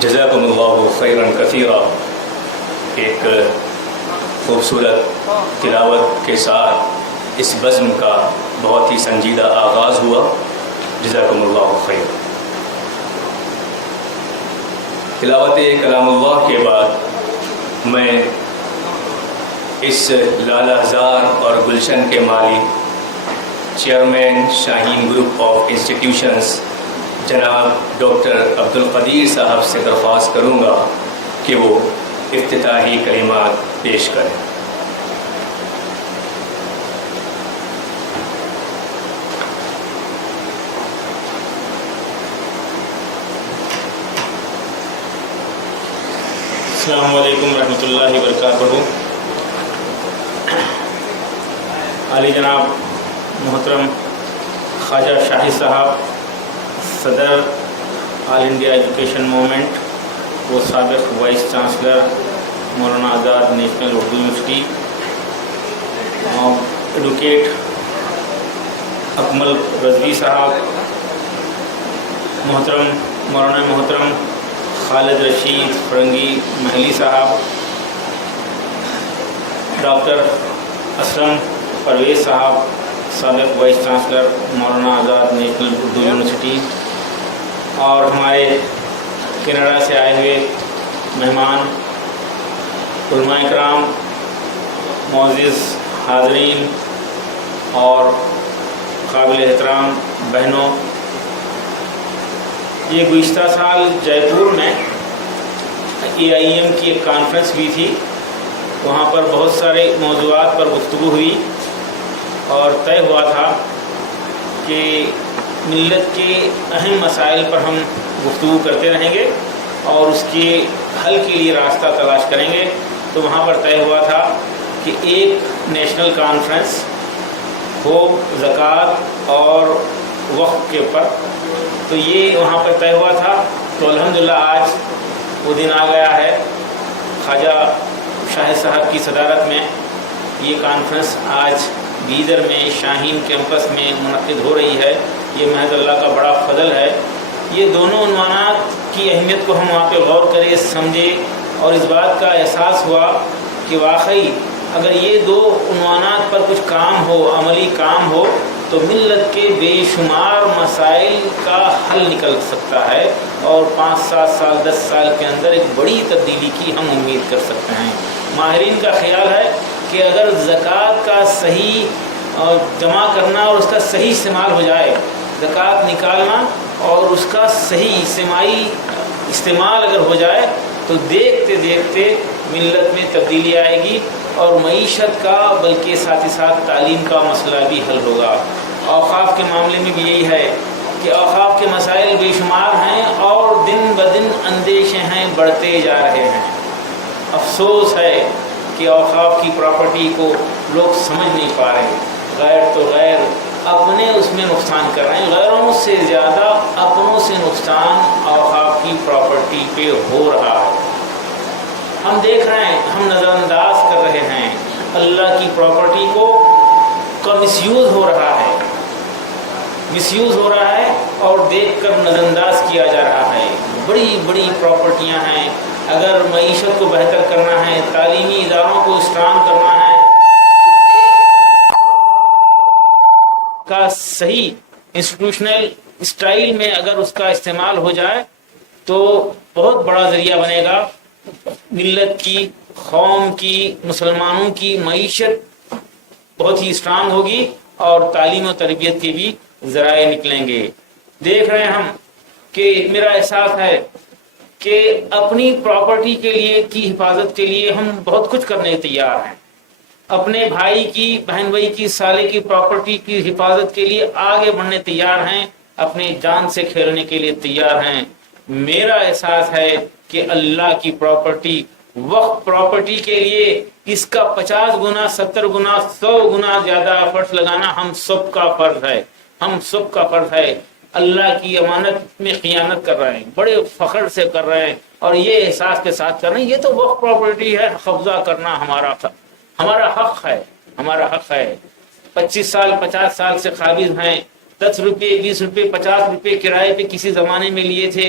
جزاکم اللہ خیرا کثیرا۔ ایک خوبصورت تلاوت کے ساتھ اس بزم کا بہت ہی سنجیدہ آغاز ہوا۔ جزاکم اللہ خیر۔ تلاوت کلام اللہ کے بعد میں اس لالہ زار اور گلشن کے مالی chairman Shaheen group of institutions جناب ڈاکٹر عبدالقدیر صاحب سے درخواست کروں گا کہ وہ افتتاحی کلمات پیش کریں۔ السلام علیکم ورحمۃ اللہ وبرکاتہ۔ عالی جناب محترم خواجہ شاہد صاحب صدر آل انڈیا ایجوکیشن موومنٹ و سابق vice chancellor Maulana Azad national Urdu university, advocate اکمل رضوی صاحب، مولانا محترم خالد رشید فرنگی محلی صاحب، ڈاکٹر اسلم پرویز صاحب سابق vice chancellor Maulana Azad national Urdu university, اور ہمارے کینیڈا سے آئے ہوئے مہمان، علماء کرام، معزز حاضرین اور قابل احترام بہنوں، یہ گزشتہ سال جے پور میں AIEM کی ایک کانفرنس بھی تھی۔ وہاں پر بہت سارے موضوعات پر گفتگو ہوئی اور طے ہوا تھا کہ ملت کے اہم مسائل پر ہم گفتگو کرتے رہیں گے اور اس کے حل کے لیے راستہ تلاش کریں گے۔ تو وہاں پر طے ہوا تھا کہ ایک نیشنل کانفرنس ہو زکوٰۃ اور وقف کے اوپر، تو یہ وہاں پر طے ہوا تھا۔ تو الحمدللہ آج وہ دن آ گیا ہے۔ خواجہ شاہد صاحب کی صدارت میں یہ کانفرنس آج بیدر میں شاہین کیمپس میں منعقد ہو رہی ہے۔ یہ محض اللہ کا بڑا فضل ہے۔ یہ دونوں عنوانات کی اہمیت کو ہم وہاں پہ غور کرے، سمجھے اور اس بات کا احساس ہوا کہ واقعی اگر یہ دو عنوانات پر کچھ کام ہو، عملی کام ہو، تو ملت کے بے شمار مسائل کا حل نکل سکتا ہے اور 5 7 سال 10 سال کے اندر ایک بڑی تبدیلی کی ہم امید کر سکتے ہیں۔ ماہرین کا خیال ہے کہ اگر زکوٰۃ کا صحیح جمع کرنا اور اس کا صحیح استعمال ہو جائے، زکوٰۃ نکالنا اور اس کا صحیح اجتماعی استعمال اگر ہو جائے، تو دیکھتے دیکھتے ملت میں تبدیلی آئے گی اور معیشت کا بلکہ ساتھ ہی ساتھ تعلیم کا مسئلہ بھی حل ہوگا۔ اوقاف کے معاملے میں بھی یہی ہے کہ اوقاف کے مسائل بے شمار ہیں اور دن بدن اندیشے ہیں بڑھتے جا رہے ہیں۔ افسوس ہے کہ اوقاف کی پراپرٹی کو لوگ سمجھ نہیں پا رہے۔ غیر تو غیر اپنے اس میں نقصان کر رہے ہیں، غیروں سے زیادہ اپنوں سے نقصان اوقاف کی پراپرٹی پہ ہو رہا ہے۔ ہم دیکھ رہے ہیں، ہم نظر انداز کر رہے ہیں، اللہ کی پراپرٹی کا مس یوز ہو رہا ہے، اور دیکھ کر نظر انداز کیا جا رہا ہے۔ بڑی بڑی پراپرٹیاں ہیں۔ اگر معیشت کو بہتر کرنا ہے، تعلیمی اداروں کو اسٹرانگ کرنا ہے، کا صحیح انسٹیٹیوشنل اسٹائل میں اگر اس کا استعمال ہو جائے تو بہت بڑا ذریعہ بنے گا۔ ملت کی، قوم کی، مسلمانوں کی معیشت بہت ہی اسٹرانگ ہوگی اور تعلیم و تربیت کے بھی ذرائع نکلیں گے۔ دیکھ رہے ہیں ہم کہ میرا احساس ہے کہ اپنی پراپرٹی کے لیے کی حفاظت کے لیے ہم بہت کچھ کرنے تیار ہیں۔ اپنے بھائی کی، بہن بھائی کی، سالے کی پراپرٹی کی حفاظت کے لیے آگے بڑھنے تیار ہیں، اپنی جان سے کھیلنے کے لیے تیار ہیں۔ میرا احساس ہے کہ اللہ کی پراپرٹی، وقت پراپرٹی کے لیے اس کا 50 گنا، 70 گنا، 100 گنا زیادہ ایفرٹس لگانا ہم سب کا فرض ہے۔ ہم سب کا فرض ہے۔ اللہ کی امانت میں خیانت کر رہے ہیں، بڑے فخر سے کر رہے ہیں اور یہ احساس کے ساتھ کر رہے ہیں یہ تو وقت پراپرٹی ہے، قبضہ کرنا ہمارا حق ہے، ہمارا حق ہے۔ 25 سال 50 سال سے قابض ہیں، 10 روپے 20 روپے 50 روپے کرائے پہ کسی زمانے میں لیے تھے،